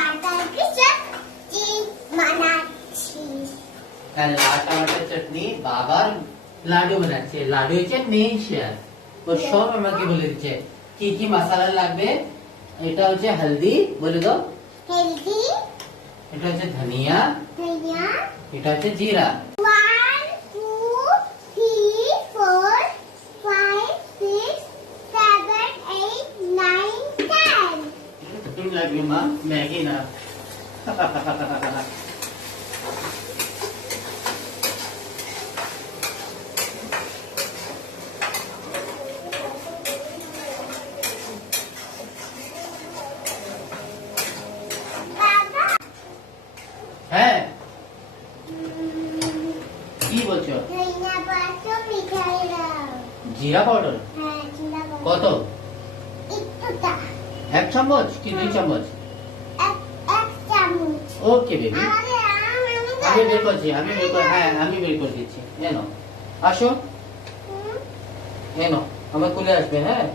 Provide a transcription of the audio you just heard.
Butter কি চটনি বানাচ্ছি। লাল টমেটোর চাটনি বাবার লাডু বানাচ্ছে। লাডু হচ্ছে মেইন শেয়ার। ও সব আমাকে বলে দিচ্ছে কি কি মশলা লাগবে। এটা হচ্ছে হলদি, বলে দাও। হেলদি, এটা হচ্ছে ধনিয়া, ধনিয়া, এটা হচ্ছে জিরা। 1 2 3 4 5 6 7 8 9 10। तुम लगी माँ मैगी ना। বাবা হ্যাঁ কি বলছো? ধনিয়া পাতা মিঠাই দাও। জিরা পাউডার হ্যাঁ জিরা পাতা কত? একটুটা, 1 চামচ কি 2 চামচ? এক চামচ। ওকে বেবি, আমি বের করছি, হ্যাঁ আমি বের করে দিচ্ছি। এনো আসো, এনো আমার কোলে আসবে। হ্যাঁ